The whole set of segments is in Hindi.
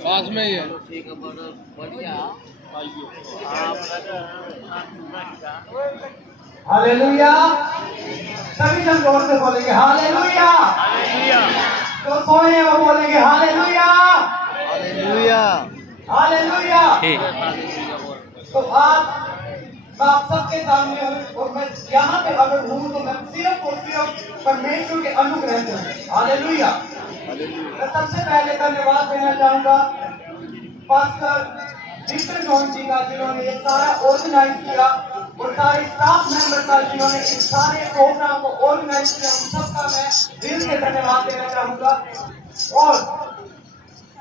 पास में ही है। हालेलुया। सभी जन जोर से बोलेंगे हालेलुया। तो कोई है वो बोलेंगे हालेलुया हालेलुया। हालेलुया। तो आज मैं आप सबके सामने हूँ और मैं यहाँ पे अगर हूँ तो मैं सिर्फ और सिर्फ परमेश्वर के अनुग्रह से हूँ। हालेलुया। मैं सबसे पहले धन्यवाद देना चाहूंगा पास्टर विक्टर जॉन जी का, जिन्होंने ये सारा ऑर्गेनाइज किया, और सारे स्टाफ मेंबर का जिन्होंने इस सारे प्रोग्राम को ऑर्गेनाइज किया। उन सबका मैं दिल से धन्यवाद देना चाहूंगा। और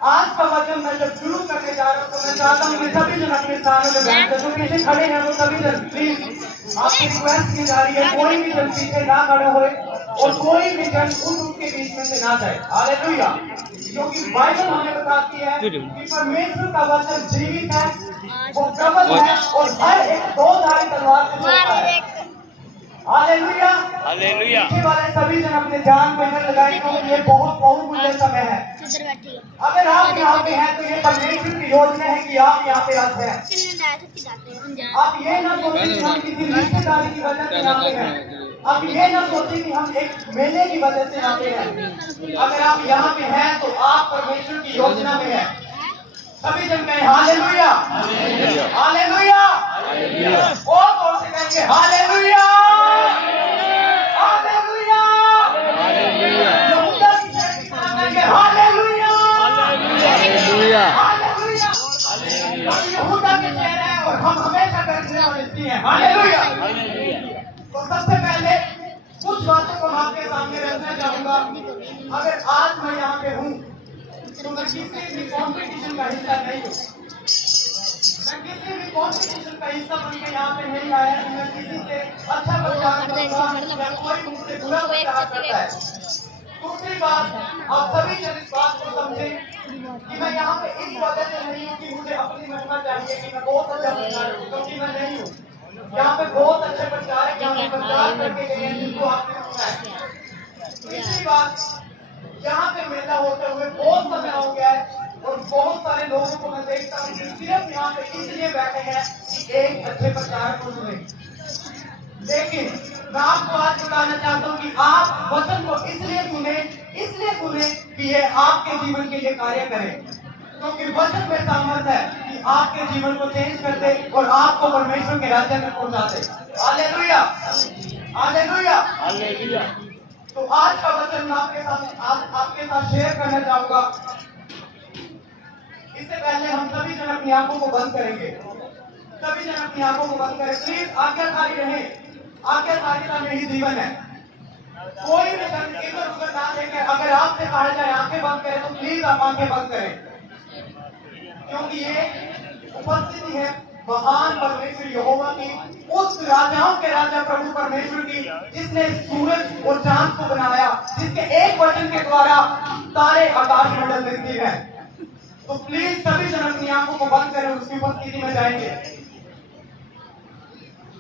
आज का वचन मैं जब शुरू करने जा रहा हूँ तो मैं चाहता हूँ कि सभी जन अपने स्थानों में बैठ जाए। जो पीछे खड़े हैं वो सभी जन प्लीज आपकी रिक्वेस्ट की जा रही है, कोई भी जन पीछे ना खड़े होए और कोई भी जन उनके बीच में से ना जाए। हालेलुया। क्योंकि बाइबल हमें बताती है कि परमेश्वर का वचन जीवित है, वो प्रबल है और हर एक दो धारी तलवार से चलता है। हालेलुया। हालेलुया। पीछे वाले सभी जन अपने ध्यान पे नजर लगाएं, क्योंकि ये बहुत बहुमूल्य समय है। अगर आप यहाँ पे हैं तो ये परमेश्वर की योजना है कि आप यहाँ पे आज हैं। आप ये ना सोचें कि हम किसी रिश्तेदारी की वजह से यहाँ पे हैं। आप ये ना सोचें कि हम एक मेले की वजह से यहाँ पे हैं। अगर आप यहाँ पे हैं तो आप परमेश्वर की योजना में हैं। सभी जन कहें हालेलुया हालेलुया। और कौन से कहेंगे हालेलुया हालेलुया। यहूदा की शक्ति से कहेंगे हालेलुया हालेलुया। हालेलुया। यहूदा के चेहरे हैं और हम हमेशा करने वाले इसलिए हैं। हालेलुया। तो सबसे पहले कुछ बातों को मैं आपके सामने रखना चाहूंगा। अगर आज मैं यहाँ पे हूँ तो मैं किसी भी कंपटीशन का हिस्सा नहीं हूँ। मैं किसी भी कंपटीशन का हिस्सा बन के यहाँ पे नहीं आया कि मैं किसी से अच्छा प्रचार करूंगा या कोई मुझसे बुरा प्रचार करता है। दूसरी बात, आप सभी जन इस बात को समझें कि मैं यहाँ पे इस वजह से नहीं हूँ कि मुझे अपनी महिमा चाहिए कि मैं बहुत अच्छा प्रचार करूँ, क्योंकि मैं नहीं हूँ। यहाँ पे बहुत अच्छे प्रचारक यहाँ पे प्रचार करके गए हैं जिनको आपने सुना है। तीसरी बात, यहाँ पे मेला होते हुए बहुत समय हो गया है और बहुत सारे लोगों को मैं देखता हूँ कि सिर्फ यहाँ पे इसलिए बैठे हैं कि एक अच्छे प्रचारक को सुने। लेकिन मैं आपको आज बताना चाहता हूँ कि आप वचन को इसलिए सुने कि ये आपके जीवन के लिए कार्य करे, क्योंकि वचन में सामर्थ्य है कि आपके जीवन को चेंज कर दे और आपको परमेश्वर के राज्य में पहुंचा दे। Hallelujah hallelujah hallelujah. तो आज का वचन मैं आपके साथ शेयर करना चाहूंगा। इससे पहले हम सभी जन अपनी आंखों को बंद करेंगे। सभी जन अपनी आंखों को बंद करें प्लीज। आज्ञाकारी रहे, आज्ञाकारिता में ही जीवन है। कोई भी जन इधर उधर ना देखे। अगर आपसे कहा जाए आंखें बंद करें तो प्लीज आप आंखें बंद करें, क्योंकि ये उपस्थिति है महान परमेश्वर यहोवा की, उस राजाओं के राजा प्रभु परमेश्वर की, जिसने सूरज और चांद को बनाया, जिसके एक वचन के द्वारा सारे आकाश मंडल में स्थिर है। तो प्लीज सभी जन अपनी आंखों को बंद करें, उसकी उपस्थिति में जाएंगे।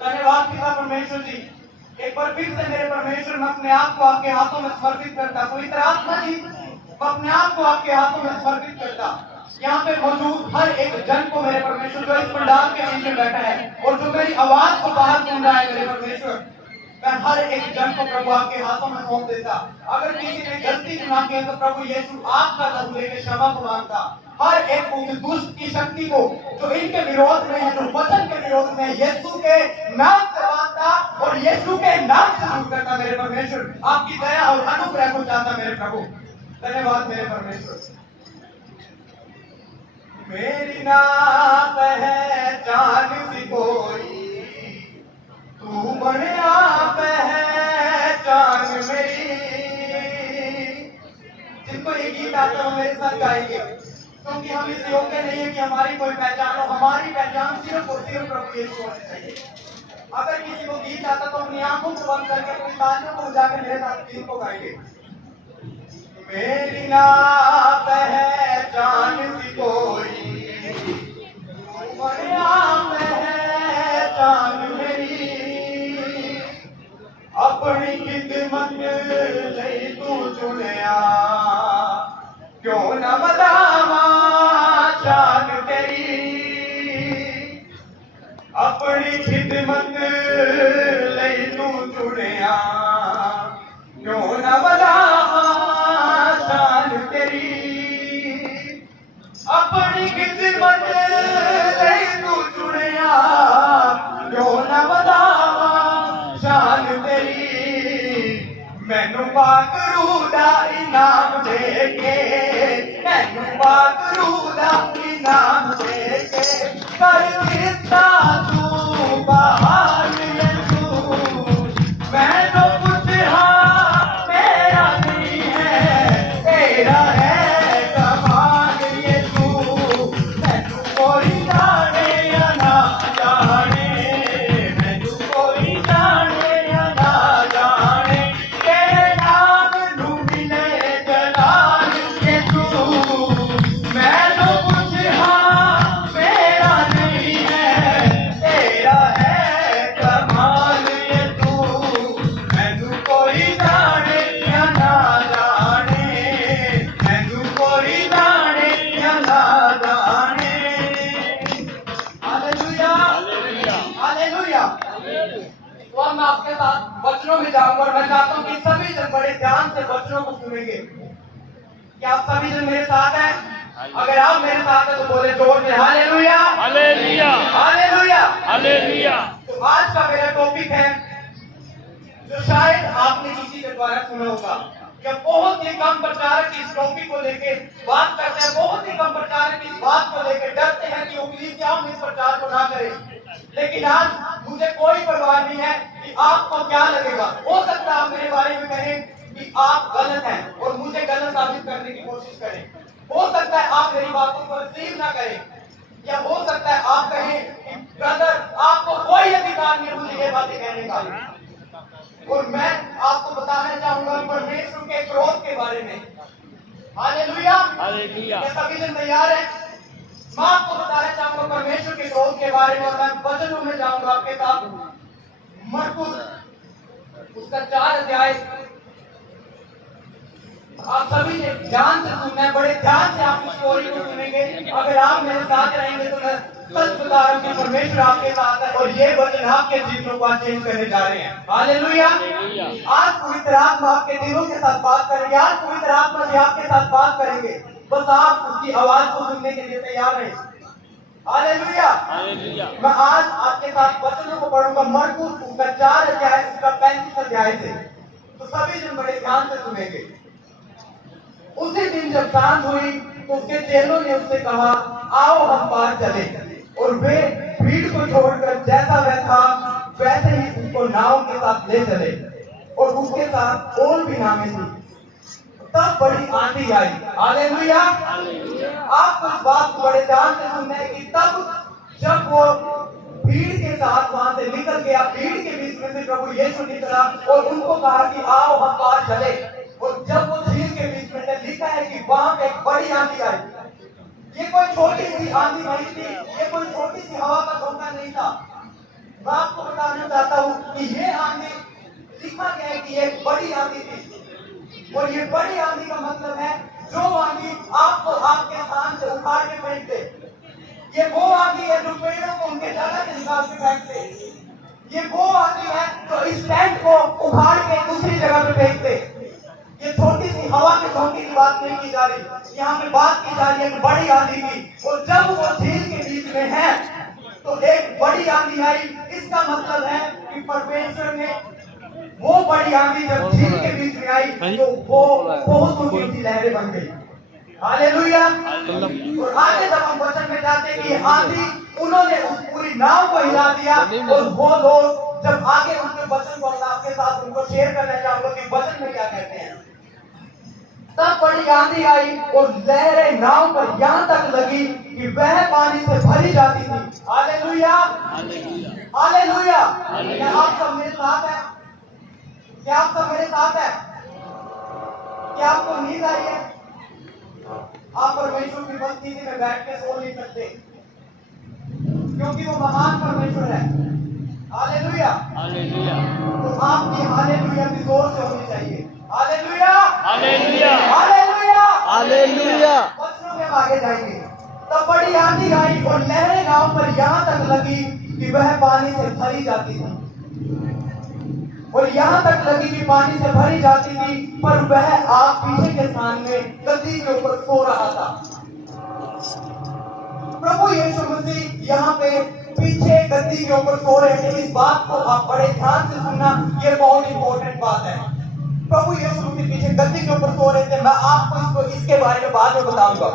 धन्यवाद पिता परमेश्वर जी। एक बार फिर से मेरे परमेश्वर, मैं अपने आप को आपके हाथों में समर्पित करता। पवित्र आत्मा जी, मैं अपने आप को आपके हाथों में समर्पित करता। यहाँ पे मौजूद हर एक जन को मेरे परमेश्वर, जो इस पंडाल के बीच में बैठा है और जो मेरी आवाज को बाहर सुन रहा है मेरे परमेश्वर, मैं हर एक जन को प्रभु आपके हाथों में सौंप देता। अगर किसी ने गलती गुनाह की है तो प्रभु यीशु आपका लहू लेके क्षमा को मांगता। हर एक को दुष्ट की शक्ति को जो इनके विरोध में है, जो वचन के विरोध में, यीशु के नाम से बांधता और यीशु के नाम से दूर करता। मेरे परमेश्वर आपकी दया और अनुग्रह को चाहता मेरे प्रभु। धन्यवाद मेरे परमेश्वर। मेरी ना पहचान सी कोई, तू बढ़िया पहचान मेरी। जिनको ये गीत आता है मेरे साथ गाएंगे, क्योंकि हम इस योग्य नहीं है कि हमारी कोई पहचान हो। हमारी पहचान सिर्फ और सिर्फ प्रभु यीशु होनी चाहिए। अगर किसी को गीत आता तो अपनी आंखों को बंद करके अपनी तालियों को बजाकर मेरे साथ गीत को गाएंगे। मेरी ना पहचान सी कोई, बढ़िया पहचान मेरी। अपनी खिदमत नहीं मैनू पाकरू दा इनाम देके मैनू पाकरू दा इनाम देके कर दिता तू बहाल यीशु मैनू पुछया मेरा नहीं है तेरा है कमाल यीशु मैनू कोई जाने या ना जाने मैनू कोई जाने या ना जाने तेरे नाम नू मिले जलाल यीशु मैनू पुछया मेरा नहीं है तेरा है कमाल यीशु मैनू कोई जाने या ना जाने मैनू कोई जाने या ना जाने हालेलुया हालेलुया तो अब मैं आपके साथ वचनों में जाऊंगा और मैं चाहता हूँ कि सभी जन बड़े ध्यान से वचनों को सुनेंगे। क्या आप सभी जन मेरे साथ हैं? अगर आप मेरे साथ हैं तो बोले जोर से हालेलुया हालेलुया हालेलुया। हालेलुया। तो आज का मेरा टॉपिक है जो शायद आपने किसी के द्वारा सुना होगा या बहुत ही कम प्रचारक इस टॉपिक को लेके बात करते हैं, बहुत ही कम प्रचारक इस बात को लेके डरते हैं कि उंगलियां हम इस प्रचार को ना करें। लेकिन आज मुझे कोई परवाह नहीं है कि आपको क्या लगेगा। हो सकता है आप मेरे बारे में कहें कि आप गलत हैं और मुझे गलत साबित करने की कोशिश करें। हो सकता है आप मेरी बातों को रिसीव ना करें या हो सकता है आप कहें कि ब्रदर आपको कोई अधिकार नहीं मुझे ये बातें कहने का। और मैं आपको बताना चाहूंगा परमेश्वर के क्रोध के बारे में। Hallelujah hallelujah. क्या सभी जन तैयार हैं? मैं आपको बताना चाहूंगा परमेश्वर के क्रोध के बारे में और मैं वचनों में जाऊंगा आपके साथ। मरकुस उसका 4 अध्याय आप सभी ने ध्यान से सुनना है, बड़े ध्यान से आप इस स्टोरी को सुनेंगे। अगर आप मेरे साथ रहेंगे तो मैं सच बता रहा हूं कि परमेश्वर आपके साथ है और ये वचन आपके जीवनों को चेंज करने जा रहे हैं। हालेलुया। आज पवित्र आत्मा आपके दिलों के साथ बात करेंगे, आज पवित्र आत्मा जी आपके साथ बात करेंगे। बस आप उसकी आवाज को सुनने के लिए तैयार रहें। हालेलुया। हालेलुया। मैं आज आपके साथ वचनों को पढ़ूंगा मरकुस उसका 4 अध्याय उसका 35 अध्याय से। तो सभी जन बड़े ध्यान से सुनेंगे। उसी दिन जब सांझ हुई तो उसके चेलों ने उससे कहा आओ हम पार चले। और वे भीड़ को छोड़कर जैसा वह था वैसे ही उसको नाव के साथ ले चले और उसके साथ और भी नावें थी। तब बड़ी आंधी आई। हालेलुया। आपको इस बात को बड़े ध्यान से सुनना है कि तब जब वो भीड़ के साथ वहां से निकल गया, भीड़ के बीच में से प्रभु यीशु निकला और उनको कहा कि आओ हम पार चले। और जब वो झील के बीच में लिखा है कि वहां पे एक बड़ी आंधी आई। ये कोई छोटी सी आंधी नहीं थी, ये कोई छोटी सी हवा का झोंका नहीं था। मैं आपको बताना चाहता हूँ कि ये आंधी लिखा गया है कि ये बड़ी आंधी थी और ये बड़ी आंधी का मतलब है जो आंधी आपको आपके स्थान से उखाड़ के फेंक दे। ये वो आंधी है जो पेड़ों को उनके जगह से निकाल के फेंक दे। ये वो आंधी है जो इस टेंट को उखाड़ के दूसरी जगह पे फेंक दे। ये छोटी सी हवा के झोंके की बात नहीं की जा रही, यहाँ पे बात की जा रही है बड़ी आंधी की। और जब वो झील के बीच में है तो एक बड़ी आंधी आई। इसका मतलब है कि परमेश्वर ने वो बड़ी आंधी जब झील के बीच में आई तो वो बहुत ऊंची ऊंची लहरें बन गई। हालेलुया। और आगे जब हम वचन में जाते हैं कि आंधी उन्होंने उस पूरी नाव को हिला दिया और वो लोग जब आगे उनके वचन को आपके साथ उनको शेयर करना चाहूंगा कि वचन में क्या कहते हैं। तब बड़ी आंधी आई और लहरें नाव पर यहाँ तक लगी कि वह पानी से भरी जाती थी। Hallelujah hallelujah. क्या आप सब मेरे साथ हैं? क्या आप सब मेरे साथ हैं? क्या आपको नींद आई है? आप परमेश्वर की उपस्थिति में बैठ के सो नहीं सकते क्योंकि वो महान परमेश्वर है। Hallelujah hallelujah. तो आपकी हालेलुया भी जोर से होनी चाहिए। Hallelujah hallelujah. Hallelujah hallelujah. वचनों में आगे जाएंगे। तब बड़ी आंधी आई और लहरें नाव पर यहाँ तक लगी कि वह पानी से भरी जाती थी। और यहाँ तक लगी कि पानी से भरी जाती थी, पर वह आग पीछे के स्थान में गद्दी के ऊपर सो रहा था। प्रभु यीशु मसीह यहाँ पे पीछे गद्दी के ऊपर सो रहे थे। इस बात को आप बड़े ध्यान से सुनना, ये बहुत इंपॉर्टेंट बात है। प्रभु यीशु मसीह पीछे गद्दी के ऊपर सो रहे थे। मैं आपको इसके बारे में बाद में बताऊंगा।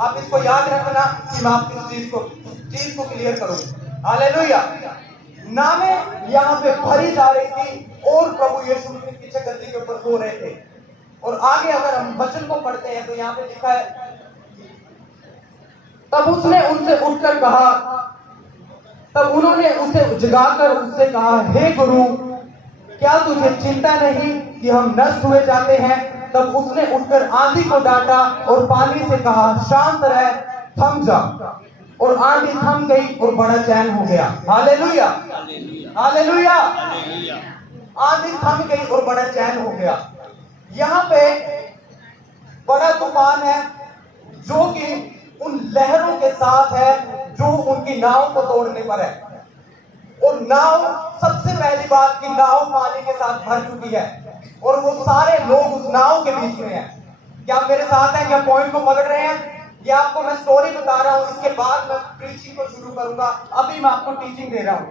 आप इसको याद रखना कि मैं आपको इस चीज को क्लियर करूं। हालेलुया। नावें यहाँ पे भरी जा रही थी और प्रभु यीशु मसीह पीछे गद्दी के ऊपर सो रहे थे। और आगे अगर हम वचन को पढ़ते हैं तो यहाँ पे लिखा है, तब उसने उनसे उठकर कहा, तब उन्होंने उसे जगाकर उससे कहा, हे गुरु, क्या तुझे चिंता नहीं कि हम नष्ट हुए जाते हैं? तब उसने उठकर आंधी को डांटा और पानी से कहा, शांत रह, थम जा। और आंधी थम गई और बड़ा चैन हो गया। Hallelujah, hallelujah. आंधी थम गई और बड़ा चैन हो गया। यहाँ पे बड़ा तूफान है जो कि उन लहरों के साथ है जो उनकी नाव को तोड़ने पर है। और नाव, सबसे पहली बात कि नाव पानी के साथ भर चुकी है और वो सारे लोग उस नाव के बीच में हैं। क्या आप मेरे साथ हैं? क्या पॉइंट को पकड़ रहे हैं? ये आपको मैं स्टोरी बता रहा हूं, इसके बाद मैं प्रीचिंग को शुरू करूंगा। अभी मैं आपको टीचिंग दे रहा हूं।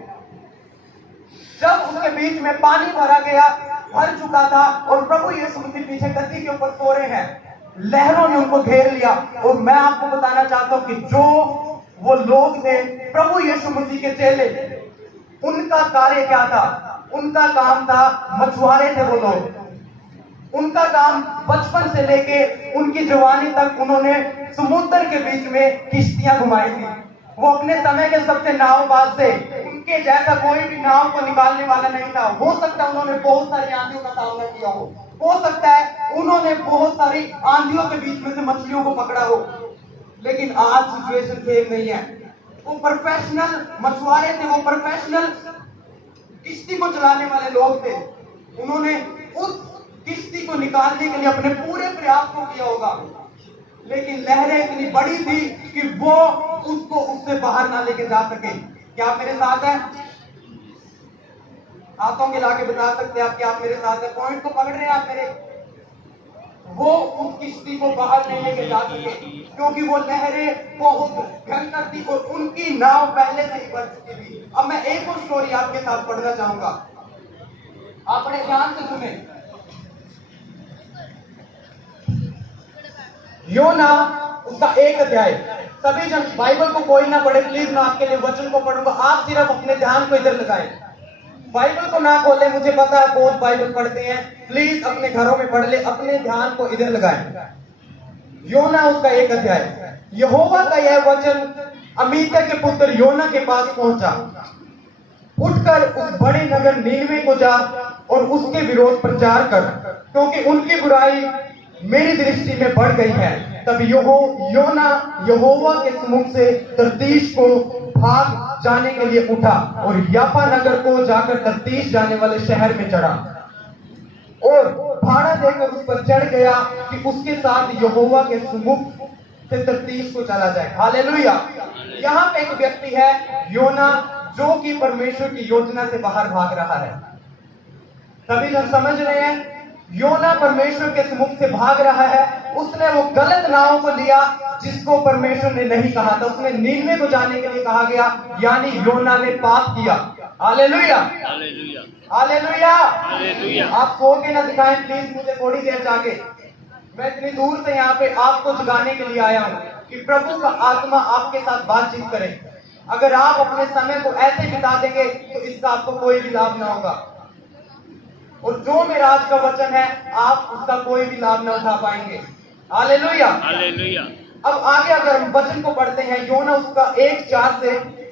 जब उसके बीच में पानी भरा गया, भर चुका था और प्रभु यीशु मसीह पीछे गद्दी के ऊपर सो रहे हैं, लहरों ने उनको घेर लिया। और मैं आपको बताना चाहता हूं कि जो वो लोग थे, प्रभु यीशु मसीह के चेले, उनका कार्य क्या था? उनका काम था, मछुआरे थे वो लोग। उनका काम बचपन से लेके उनकी जवानी तक उन्होंने समुद्र के बीच में किश्तियां घुमाई थी। वो अपने समय के सबसे नावबाज थे। उनके जैसा कोई भी नाव को निकालने वाला नहीं था। हो सकता है उन्होंने बहुत सारी आंधियों का सामना किया हो सकता है उन्होंने बहुत सारी आंधियों के बीच में से मछलियों को पकड़ा हो, लेकिन आज सिचुएशन सेम नहीं है। वो प्रोफेशनल मछुआरे थे, वो प्रोफेशनल किश्ती को चलाने वाले लोग थे। उन्होंने उस किश्ती को निकालने के लिए अपने पूरे प्रयास को किया होगा, लेकिन लहरें इतनी बड़ी थी कि वो उसको उससे बाहर ना लेके जा सके। क्या आप मेरे साथ हैं? हाथों के लाके बता सकते हैं आप कि आप मेरे साथ हैं? पॉइंट को पकड़ रहे हैं आप मेरे? वो उस किश्ती को बाहर नहीं लेके जा सके क्योंकि वो लहरें बहुत भयंकर थी और उनकी नाव पहले से ही भर चुकी थी। अब मैं एक और स्टोरी आपके साथ पढ़ना चाहूंगा, आपने ध्यान से सुने। योना, उसका 1 अध्याय। सभी जन बाइबल को कोई ना पढ़े प्लीज, मैं आपके लिए वचन को पढ़ूंगा, आप सिर्फ अपने ध्यान को इधर लगाएं। बाइबल को ना खोले, मुझे पता है बहुत बाइबल पढ़ते हैं, प्लीज अपने घरों में पढ़ ले, अपने ध्यान को इधर लगाएं। योना, उसका 1 अध्याय। यहोवा का यह वचन अमीत्य के पुत्र योना के पास पहुंचा, उठकर उस बड़े नगर नीनवे को जा और उसके विरोध प्रचार कर, क्योंकि उनकी बुराई मेरी दृष्टि में बढ़ गई है। तब योना यहोवा के सम्मुख से तरतीश को भाग जाने के लिए उठा और याफा नगर को जाकर तरतीश जाने वाले शहर में चढ़ा और भाड़ा देकर उस पर चढ़ गया कि उसके साथ यहोवा के सम्मुख से तरतीश को चला जाए। हालेलुया। यहाँ पे एक व्यक्ति है योना, जो कि परमेश्वर की योजना से बाहर भाग रहा है। सभी लोग समझ रहे हैं? योना परमेश्वर के सम्मुख से भाग रहा है। उसने वो गलत नाव को लिया जिसको परमेश्वर ने नहीं कहा था। उसने नीनवे को जाने के लिए कहा गया, यानी योना ने पाप किया। Hallelujah, hallelujah, hallelujah, hallelujah. आप सो के ना दिखाएं प्लीज, मुझे थोड़ी देर जाके। मैं इतनी दूर से यहाँ पे आपको जगाने के लिए आया हूँ कि प्रभु का आत्मा आपके साथ बातचीत करे। अगर आप अपने समय को ऐसे बिता देंगे तो इसका आपको कोई भी लाभ ना होगा, और जो मेरा आज का वचन है आप उसका कोई भी लाभ ना उठा पाएंगे। Hallelujah, hallelujah. अब आगे अगर हम वचन को पढ़ते हैं, योना उसका 1:4 से,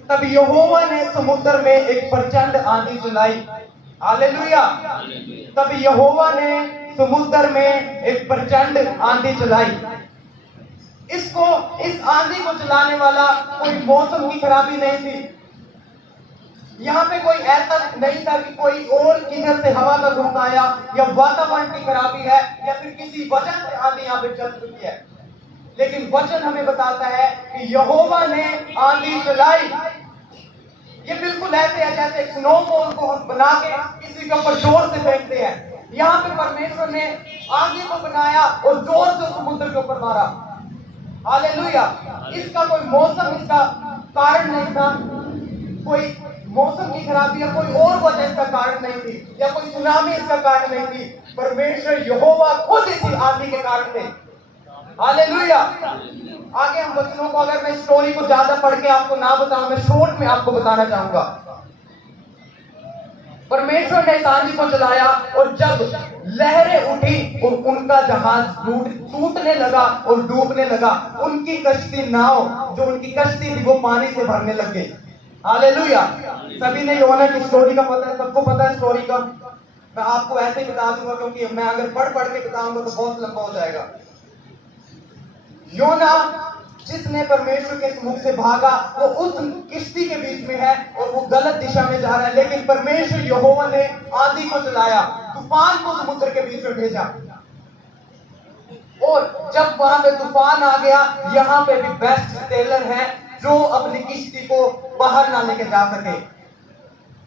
तब यहोवा ने समुद्र में एक प्रचंड आंधी चलाई। हालेलुया। तब यहोवा ने समुद्र में एक प्रचंड आंधी चलाई। इस आंधी को चलाने वाला कोई मौसम की खराबी नहीं थी। यहाँ पे कोई ऐसा नहीं था कि कोई और किधर से हवा का झोंका आया या वातावरण की खराबी है या फिर किसी वजह से आंधी यहाँ पे चल चुकी है, लेकिन वचन हमें बताता है कि यहोवा ने आंधी चलाई। ये बिल्कुल ऐसे है जैसे एक स्नोबॉल को हम बना के किसी के ऊपर जोर से फेंकते हैं। यहाँ पे परमेश्वर ने आंधी को बनाया और जोर से समुद्र के ऊपर मारा। हालेलुया। इसका कोई मौसम, इसका कारण नहीं था, कोई मौसम की खराबी या कोई और वजह इसका कारण नहीं थी, या कोई सुनामी इसका कारण नहीं थी। परमेश्वर यहोवा खुद इसी आंधी के कारण थे। हालेलुया। आगे हम वचनों को, अगर मैं स्टोरी को ज्यादा पढ़ के आपको ना बताऊं, मैं शॉर्ट में आपको बताना चाहूंगा। परमेश्वर ने इस आंधी को चलाया और जब लहरें उठी और उनका जहाज टूटने लगा और डूबने लगा, उनकी कश्ती, नाव जो उनकी कश्ती थी, वो पानी से भरने लग गई। हालेलुया। सभी ने योना की स्टोरी का पता है, सबको पता है स्टोरी का। मैं आपको ऐसे ही बता दूंगा, क्योंकि मैं अगर पढ़ के बताऊंगा तो बहुत लंबा हो जाएगा। योना जिसने परमेश्वर के मुख से भागा, वो उस किश्ती के बीच में है और वो गलत दिशा में जा रहा है, लेकिन परमेश्वर यहोवा ने आंधी को चलाया, तूफान को समुद्र के बीच में भेजा। और जब वहां पे तूफान आ गया, यहाँ पे भी बेस्ट सेलर है जो अपनी किश्ती को बाहर ना लेके जा सके।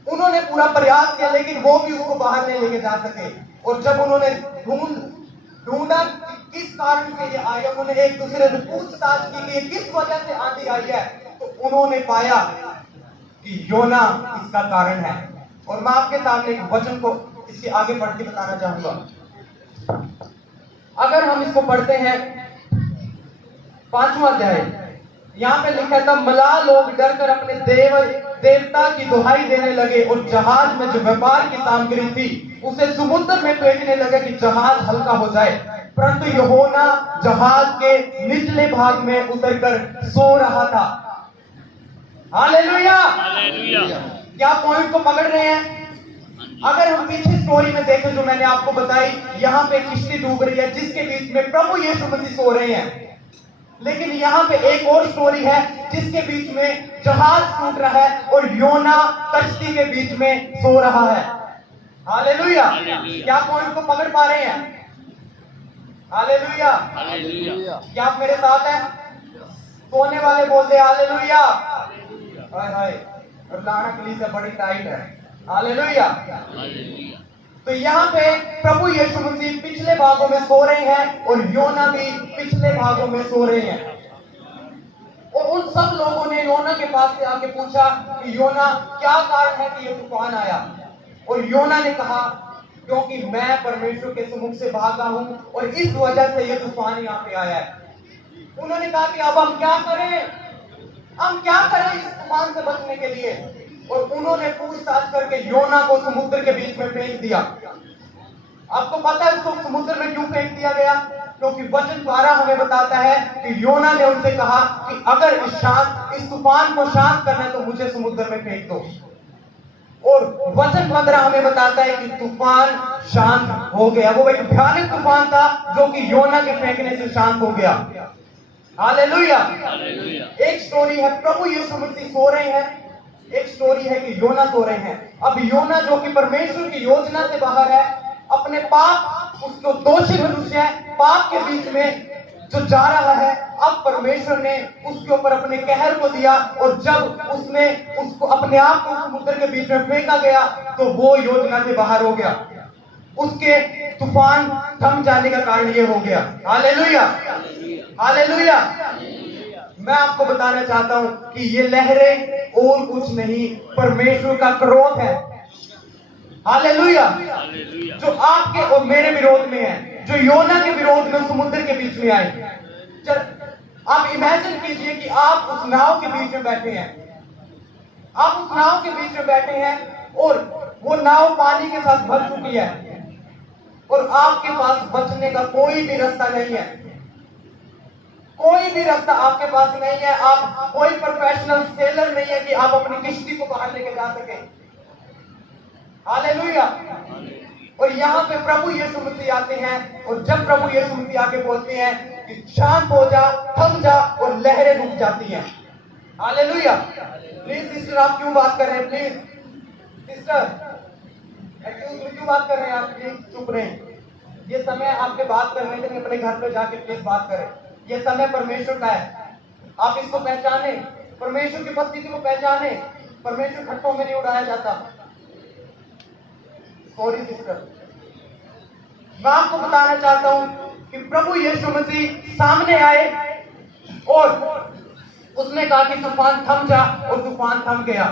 उन्होंने पूरा प्रयास किया, लेकिन वो भी उसको बाहर नहीं लेके जा सके। और जब उन्होंने ढूंढा किस कारण से ये आया, उन्होंने एक दूसरे से पूछताछ की कि किस वजह से आंधी आई है, तो उन्होंने पाया कि योना इसका कारण है। और मैं आपके सामने एक वचन को इसके आगे पढ़ के बताना चाहूंगा। अगर हम इसको पढ़ते हैं 5वां अध्याय, यहाँ पे लिखा था, मलाह लोग डरकर अपने देवता की दुहाई देने लगे और जहाज में जो व्यापार की सामग्री थी उसे समुद्र में फेंकने लगे कि जहाज हल्का हो जाए। परंतु यूहन्ना जहाज के निचले भाग में उतरकर सो रहा था। हालेलुया। क्या पॉइंट को पकड़ रहे हैं? अगर हम पीछे स्टोरी में देखें जो मैंने आपको बताई, यहाँ पे किश्ती डूब रही है जिसके बीच में प्रभु यीशु मसीह सो रहे हैं। लेकिन यहाँ पे एक और स्टोरी है जिसके बीच में जहाज टूट रहा है और योना कश्ती के बीच में सो रहा है। हालेलुया। क्या पॉइंट को पकड़ पा रहे हैं? हालेलुया। क्या आप मेरे साथ हैं? सोने वाले बोलते हालेलुया। हाय हाय, और लाना कलीसिया बड़ी टाइट है। हालेलुया। तो यहाँ पे प्रभु यीशु मसीह पिछले भागों में सो रहे हैं और योना भी पिछले भागों में सो रहे हैं। और उन सब लोगों ने योना के पास से आके पूछा कि योना, क्या कारण है कि ये तूफान आया? और योना ने कहा, क्योंकि मैं परमेश्वर के सम्मुख से भागा हूं और इस वजह से ये तूफान यहाँ पे आया है। उन्होंने कहा कि अब हम क्या करें, हम क्या करें इस तूफान से बचने के लिए? और उन्होंने पूछताछ करके योना को समुद्र के बीच में फेंक दिया। आपको पता है उसको समुद्र में क्यों फेंक दिया गया? क्योंकि वचन 12 हमें बताता है कि योना ने उनसे कहा कि अगर इस तूफान को शांत करना है तो मुझे समुद्र में फेंक दो। और वचन 15 हमें बताता है कि तूफान शांत हो गया। वो एक भयानक तूफान था जो कि योना के फेंकने से शांत हो गया। हालेलुया। एक स्टोरी है प्रभु यीशु मसीह सो रहे हैं, एक स्टोरी है कि योना सो रहे हैं। अब योना जो कि परमेश्वर की योजना से बाहर है, अपने पाप, उसको दोषी मनुष्य है, पाप के बीच में जो जा रहा है, अब परमेश्वर ने उसके ऊपर अपने कहर को दिया। और जब उसने उसको अपने आप को समुद्र के बीच में फेंका गया तो वो योजना से बाहर हो गया। उसके तूफान थम जाने का कारण ये हो गया। हालेलुया। हालेलुया। मैं आपको बताना चाहता हूं कि ये लहरें और कुछ नहीं, परमेश्वर का क्रोध है। हालेलुया। जो आपके और मेरे विरोध में है, जो योना के विरोध में समुद्र के बीच में आए। आप इमेजिन कीजिए कि आप उस नाव के बीच में बैठे हैं, आप उस नाव के बीच में बैठे हैं और वो नाव पानी के साथ भर चुकी है और आपके पास बचने का कोई भी रास्ता नहीं है। कोई भी रास्ता आपके पास नहीं है। आप कोई प्रोफेशनल सेलर नहीं है कि आप अपनी किश्ती को बाहर लेके जा सके। हालेलुया। और यहाँ पे प्रभु यीशु मसीह आते हैं और जब प्रभु यीशु मसीह आके बोलते हैं कि शांत हो जा, थम जा, और लहरें रुक जाती हैं। हालेलुया। प्लीज सिस्टर, आप क्यों बात कर रहे हैं? प्लीज सिस्टर, क्यों बात कर रहे हैं आप? प्लीज चुप रहे। ये समय आपके बात करने के लिए अपने घर पे जाके प्लीज बात करें। ये समय परमेश्वर का है, आप इसको पहचाने, परमेश्वर की उपस्थिति को पहचाने। परमेश्वर खट्टों में नहीं उड़ाया जाता। Sorry sister. मैं आपको बताना चाहता हूं कि प्रभु यीशु मसीह सामने आए और उसने कहा कि तूफान थम जा, और तूफान थम गया।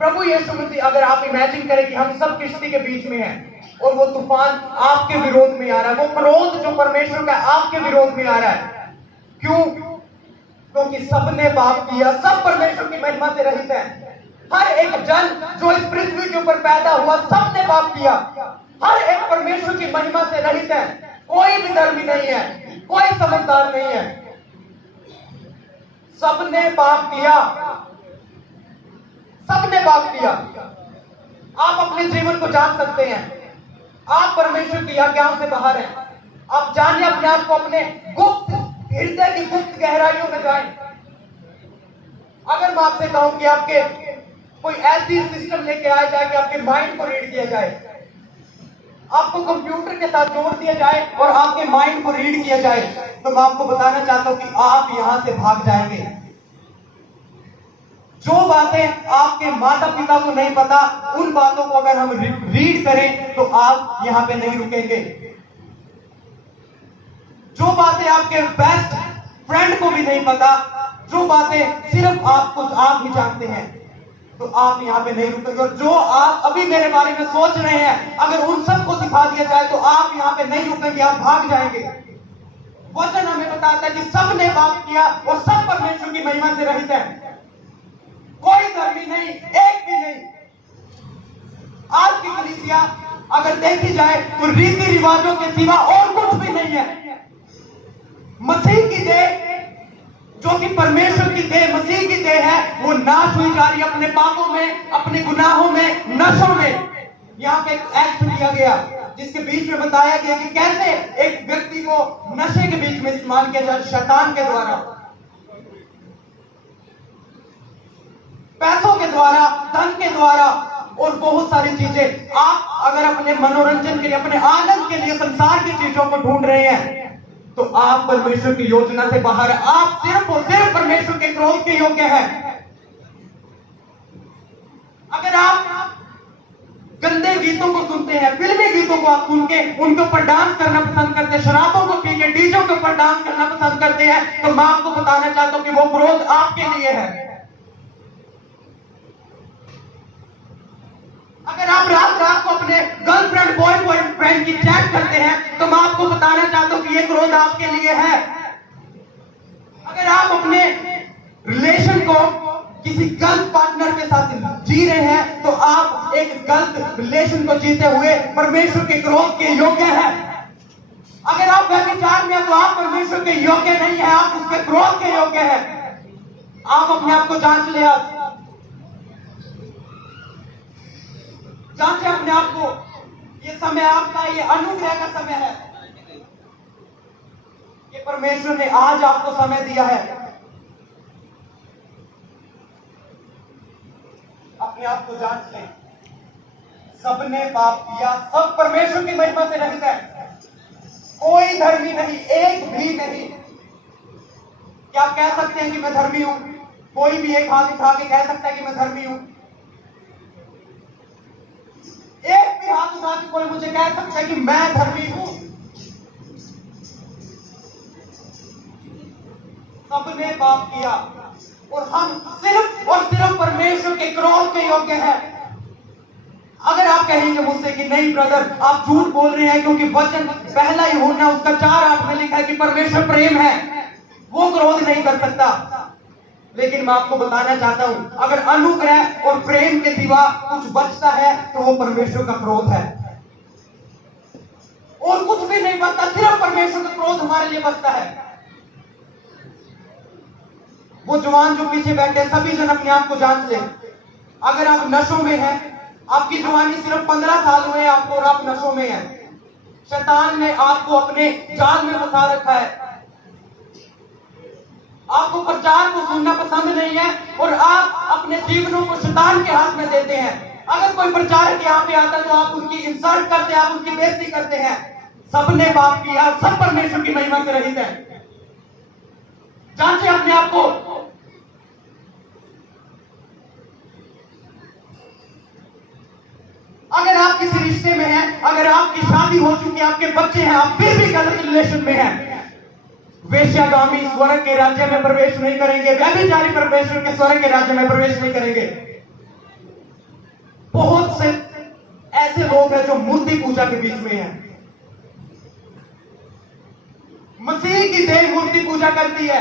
प्रभु यीशु मसीह, अगर आप इमेजिन करें कि हम सब किश्ती के बीच में हैं और वो तूफान आपके विरोध में आ रहा है, वो क्रोध जो परमेश्वर का आपके विरोध में आ रहा है, क्यों? क्योंकि सबने पाप किया, सब परमेश्वर की महिमा से रहित है। हर एक जन जो इस पृथ्वी के ऊपर पैदा हुआ, सबने पाप किया। हर एक परमेश्वर की महिमा से रहित है। कोई भी धर्मी नहीं है, कोई समझदार नहीं है, सबने पाप किया, सबने पाप किया। आप अपने जीवन को जान सकते हैं, आप परमेश्वर की आज्ञाओं से बाहर हैं। आप जानिए अपने आप को, अपने गुप्त हृदय की गुप्त गहराइयों में जाएं। अगर मैं आपसे कहूं कि आपके कोई ऐसी सिस्टम लेके आया जाए कि आपके माइंड को रीड किया जाए, आपको कंप्यूटर के साथ जोड़ दिया जाए और आपके माइंड को रीड किया जाए, तो मैं आपको बताना चाहता हूं कि आप यहां से भाग जाएंगे। जो बातें आपके माता पिता को नहीं पता, उन बातों को अगर हम रीड करें तो आप यहां पे नहीं रुकेंगे। जो बातें आपके बेस्ट फ्रेंड को भी नहीं पता, जो बातें सिर्फ आप ही जानते हैं, तो आप यहां पे नहीं रुकेंगे। और जो आप अभी मेरे बारे में सोच रहे हैं, अगर उन सबको सिखा दिया जाए तो आप यहां पे नहीं रुकेंगे, आप भाग जाएंगे। वचन हमें बताता है कि सबने पाप किया और सब परमेश्वर की महिमा से रहित है। कोई धर्मी नहीं, एक भी नहीं। आज की कलीसिया अगर देखी जाए तो रीति रिवाजों के सिवा और कुछ भी नहीं है। मसीह की देह, जो कि परमेश्वर की देह, मसीह की देह है, वो नाश हुई जा रही है अपने पापों में, अपने गुनाहों में, नशों में। यहाँ पे एक एक्ट दिया गया जिसके बीच में बताया गया कि कैसे एक व्यक्ति को नशे के बीच में इस्तेमाल किया जाए, शैतान के द्वारा, पैसों के द्वारा, धन के द्वारा और बहुत सारी चीजें। आप अगर अपने मनोरंजन के लिए, अपने आनंद के लिए संसार की चीजों को ढूंढ रहे हैं, तो आप परमेश्वर की योजना से बाहर है। आप सिर्फ और सिर्फ परमेश्वर के क्रोध के योग्य हैं। अगर आप गंदे गीतों को सुनते हैं, फिल्मी गीतों को आप सुन के उनके ऊपर डांस करना पसंद करते हैं, शराबों को पी के डीजों के ऊपर डांस करना पसंद करते हैं, तो मैं आपको बताना चाहता हूं कि वो क्रोध आपके लिए है। अगर आप रात रात को अपने गर्लफ्रेंड बॉयफ्रेंड की चैट करते हैं, तो मैं आपको बताना चाहता हूं कि ये क्रोध आपके लिए है। अगर आप अपने रिलेशन को किसी गलत पार्टनर के साथ जी रहे हैं, तो आप एक गलत रिलेशन को जीते हुए परमेश्वर के क्रोध के योग्य हैं। अगर आप व्यभिचार में हैं, तो आप परमेश्वर के योग्य नहीं है, आप उसके क्रोध के योग्य हैं। आप अपने आप को जांच ले, जांचे अपने आप को। ये समय आपका, ये अनुग्रह का समय है। ये परमेश्वर ने आज आपको समय दिया है। अपने आप को जांच लें। सबने पाप किया, सब परमेश्वर की महिमा से रहित है। कोई धर्मी नहीं, एक भी नहीं। क्या आप कह सकते हैं कि मैं धर्मी हूं? कोई भी एक हाथ उठा के कह सकता है कि मैं धर्मी हूं? एक भी हाथ उठा के कोई मुझे कह सकता है कि मैं धर्मी हूं? सबने पाप किया और हम सिर्फ और सिर्फ परमेश्वर के क्रोध के योग्य हैं। अगर आप कहेंगे मुझसे कि नहीं ब्रदर, आप झूठ बोल रहे हैं, क्योंकि वचन पहला यूहन्ना उसका 4:8 में लिखा है कि परमेश्वर प्रेम है, वो क्रोध नहीं कर सकता। लेकिन मैं आपको बताना चाहता हूं, अगर अनुग्रह और प्रेम के सिवा कुछ बचता है तो वो परमेश्वर का क्रोध है। और कुछ भी नहीं बचता, सिर्फ परमेश्वर का क्रोध हमारे लिए बचता है। वो जवान जो पीछे बैठे हैं, सभी जन अपने आप को जांच ले। अगर आप नशों में हैं, आपकी जवानी सिर्फ 15 साल हुए हैं आपको और आप नशों में हैं, शैतान ने आपको अपने जाल में फंसा रखा है। आपको प्रचार को सुनना पसंद नहीं है और आप अपने जीवनों को शैतान के हाथ में देते हैं। अगर कोई प्रचारक यहाँ पे आता है तो आप उनकी इंसल्ट करते हैं, आप उनकी बेइज्जती करते हैं। सबने पाप किया, सब परमेश्वर की महिमा से रहित है। जांचें अपने आप को। अगर आप किसी रिश्ते में हैं, अगर आपकी शादी हो चुकी है, आपके बच्चे हैं, आप फिर भी गलत रिलेशन में हैं, वेश्यागामी स्वर्ग के राज्य में प्रवेश नहीं करेंगे, व्यभिचारी परमेश्वर के स्वर्ग के राज्य में प्रवेश नहीं करेंगे। बहुत से ऐसे लोग हैं जो मूर्ति पूजा के बीच में हैं। मसीह की देह मूर्ति पूजा करती है,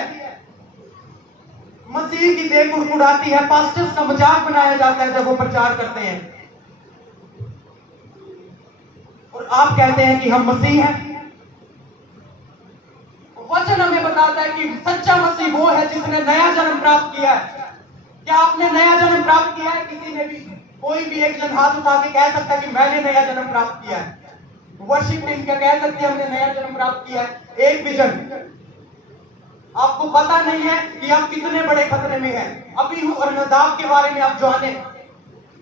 मसीह की देह कुड़कुड़ाती है, पास्टर्स का मजाक बनाया जाता है जब वो प्रचार करते हैं। और आप कहते हैं कि हम मसीह हैं। वचन हमें बताता है कि सच्चा मसीह वो है जिसने नया जन्म प्राप्त किया है। क्या आपने नया जन्म प्राप्त किया है? किसी ने भी, कोई भी एक जन हाथ उठा के कह सकता है कि मैंने नया जन्म प्राप्त किया है। वर्शिप टीम क्या कह सकती है हमने नया जन्म प्राप्त किया है? एक भी जन। आपको पता नहीं है कि आप कितने बड़े खतरे में हैं। अबीहू और नदाब के बारे में आप जाने,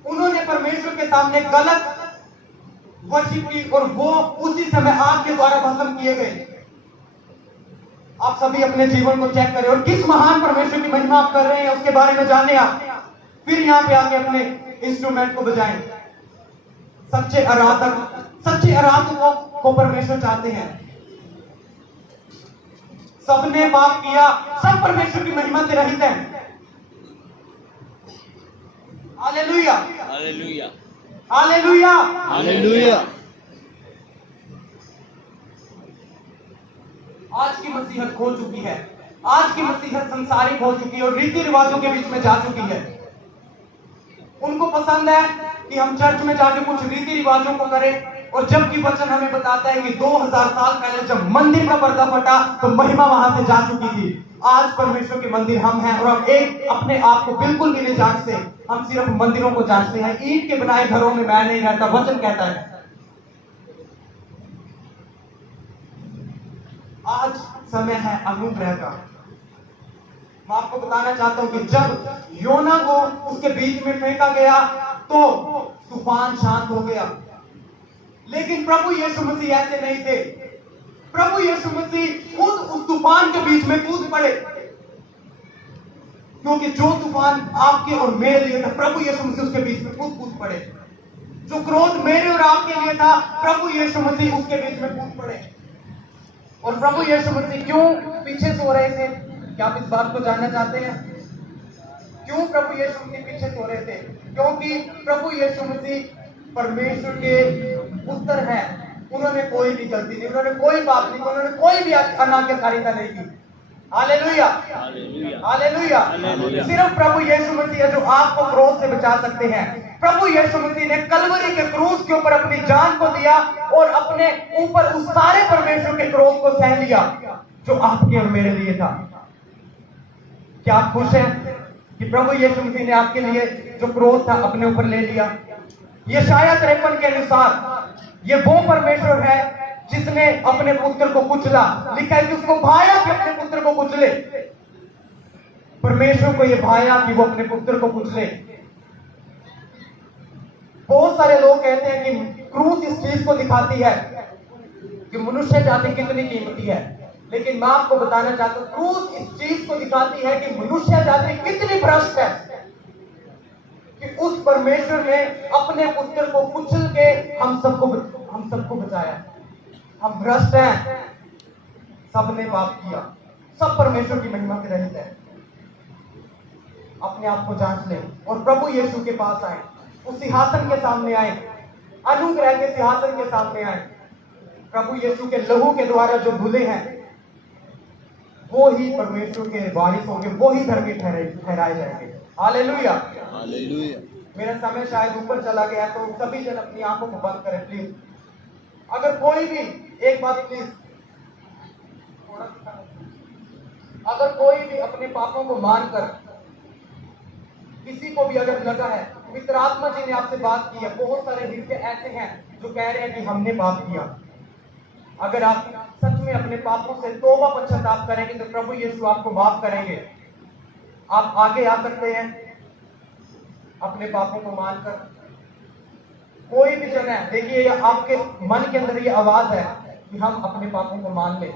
उन्होंने परमेश्वर के सामने गलत वर्शिप की और वो उसी समय आग के द्वारा भस्म किए गए। आप सभी अपने जीवन को चेक करें और किस महान परमेश्वर की महिमा आप कर रहे हैं उसके बारे में जाने आप, फिर यहाँ पे आके अपने इंस्ट्रूमेंट को बजाएं। सच्चे आराधकों को परमेश्वर चाहते हैं। सबने पाप किया, सब परमेश्वर की महिमा से रहित हैं। Hallelujah, hallelujah, hallelujah, hallelujah. आज की मसीहत खो चुकी है। आज की मसीहत संसारिक हो चुकी है और रीति रिवाजों के बीच में जा चुकी है। उनको पसंद है कि हम चर्च में जाके कुछ रीति रिवाजों को करें, और जबकि वचन हमें बताता है कि 2000 साल पहले जब मंदिर का पर्दा फटा तो महिमा वहां से जा चुकी थी। आज परमेश्वर के मंदिर हम हैं और हम एक अपने आप को बिल्कुल भी नहीं जांचते। हम सिर्फ मंदिरों को जांचते हैं। ईंट के बनाए घरों में मैं नहीं रहता, वचन कहता है। आज समय है अनुग्रह का। मैं आपको बताना चाहता हूं कि जब योना को उसके बीच में फेंका गया तो तूफान शांत हो गया, लेकिन प्रभु यीशु मसीह ऐसे नहीं थे। प्रभु यीशु मसीह खुद उस तूफान के बीच में कूद पड़े, क्योंकि जो तूफान आपके और मेरे लिए था प्रभु यीशु मसीह उसके बीच में कूद पड़े। जो क्रोध मेरे और आपके लिए था प्रभु यीशु मसीह उसके बीच में कूद पड़े। और प्रभु यीशु मसीह क्यों पीछे सो रहे थे? क्या आप इस बात को जानना चाहते हैं? क्यों प्रभु यीशु मसीह पीछे सो रहे थे? क्योंकि प्रभु यीशु मसीह परमेश्वर के पुत्र हैं। उन्होंने कोई भी गलती नहीं, उन्होंने कोई पाप नहीं, उन्होंने कोई भी अनाज्ञाकारिता नहीं की। Hallelujah, hallelujah, hallelujah. सिर्फ प्रभु यीशु मसीह है जो आपको क्रोध से बचा सकते हैं। प्रभु यीशु मसीह ने कलवरी के क्रूस के ऊपर अपनी जान को दिया और अपने ऊपर उस सारे परमेश्वर के क्रोध को सह लिया जो आपके और मेरे लिए था। क्या आप खुश हैं कि प्रभु यीशु मसीह ने आपके लिए जो क्रोध था अपने ऊपर ले लिया? यशायाह 53 के अनुसार ये वो परमेश्वर है जिसने अपने पुत्र को कुचला। लिखा है कि उसको भाया कि अपने पुत्र को कुचले। परमेश्वर को ये भाया कि वो अपने पुत्र को कुचले। बहुत सारे लोग कहते हैं कि क्रूस इस चीज को दिखाती है कि मनुष्य जाति कितनी कीमती है, लेकिन मैं आपको बताना चाहता हूं क्रूस इस चीज को दिखाती है कि मनुष्य जाति कितनी भ्रष्ट है कि उस परमेश्वर ने अपने पुत्र को कुचल के हम सबको बचाया। हम भ्रष्ट हैं, सबने पाप किया, सब परमेश्वर की महिमा से रहित है। अपने आप को जांच लें और प्रभु यीशु के पास आए, उस सिंहासन के सामने आए, अनुग्रह के सिंहासन के सामने आए। प्रभु यीशु के लहू के द्वारा जो धुले हैं वो ही परमेश्वर के वारिस होंगे, वो ही धर्मी ठहराए जाएंगे। Hallelujah, hallelujah. मेरा समय शायद ऊपर चला गया, तो सभी जन अपनी आंखों को बंद करें प्लीज। अगर कोई भी एक बात प्लीज, अगर कोई भी अपने पापों को मानकर किसी को भी अगर लगा है, पवित्र आत्मा जी ने आपसे बात की है, बहुत सारे हृदय ऐसे हैं जो कह रहे हैं कि हमने पाप किया। अगर आप सच में अपने पापों से तौबा पश्चाताप करेंगे तो प्रभु यीशु आपको माफ करेंगे। आप आगे आ सकते हैं अपने पापों को मानकर। कोई भी जन है, देखिए आपके मन के अंदर ये आवाज है कि हम अपने पापों को मान लें,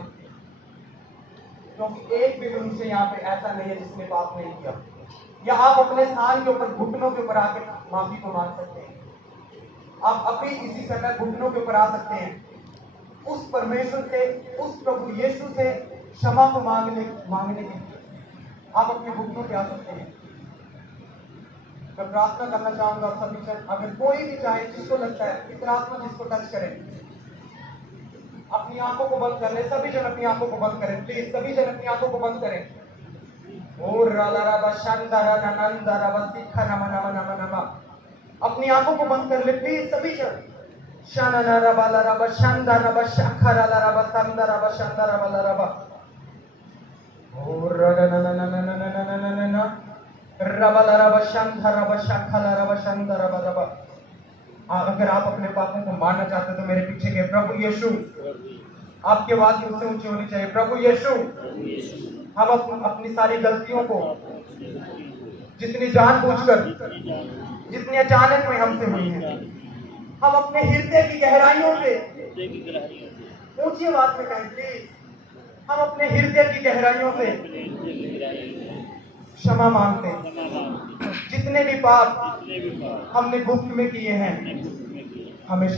क्योंकि एक भी मनुष्य यहाँ पे ऐसा नहीं है जिसने पाप नहीं किया। या आप अपने स्थान के ऊपर घुटनों के ऊपर आकर माफी को मांग सकते हैं। आप अभी इसी समय घुटनों के ऊपर आ सकते हैं, उस परमेश्वर से, उस प्रभु यीशु से क्षमा को मांगने के लिए आप अपने घुटनों पे आ सकते हैं। मैं प्रार्थना करना चाहूंगा सभी जन, अगर कोई भी चाहे, जिसको लगता है इतना आत्मा जिसको टच करे, अपनी आंखों को बंद कर ले। सभी जन अपनी आंखों को बंद करें प्लीज, सभी जन अपनी आंखों को बंद करें। और रालाराबा शांतारा ननंदारा वसिखा नमा नमा नमा नमा, अपनी आंखों को बंद कर ले प्लीज सभी जन। शानानारा बालाराबा शांदारा बशाखरालाराबा संदाराबा शांदारा बालाराबा। और रानानानानानानानाना रबालाराबा शांताराबा शाखलाराबा शांदाराबा रबा। अगर आप अपने पापों को मानना चाहते हो तो मेरे पीछे के प्रभु यीशु, आपकी आवाज उससे ऊंची होनी चाहिए। प्रभु यीशु, हम अपनी सारी गलतियों को, जितनी जानबूझकर, जितनी अचानक में हमसे हुई है, हम अपने हृदय की गहराइयों से, ऊंची आवाज में कहें प्लीज, हम अपने हृदय की गहराइयों से क्षमा मांगते हैं। जितने भी पाप हमने गुप्त में किए हैं, हमें क्षमा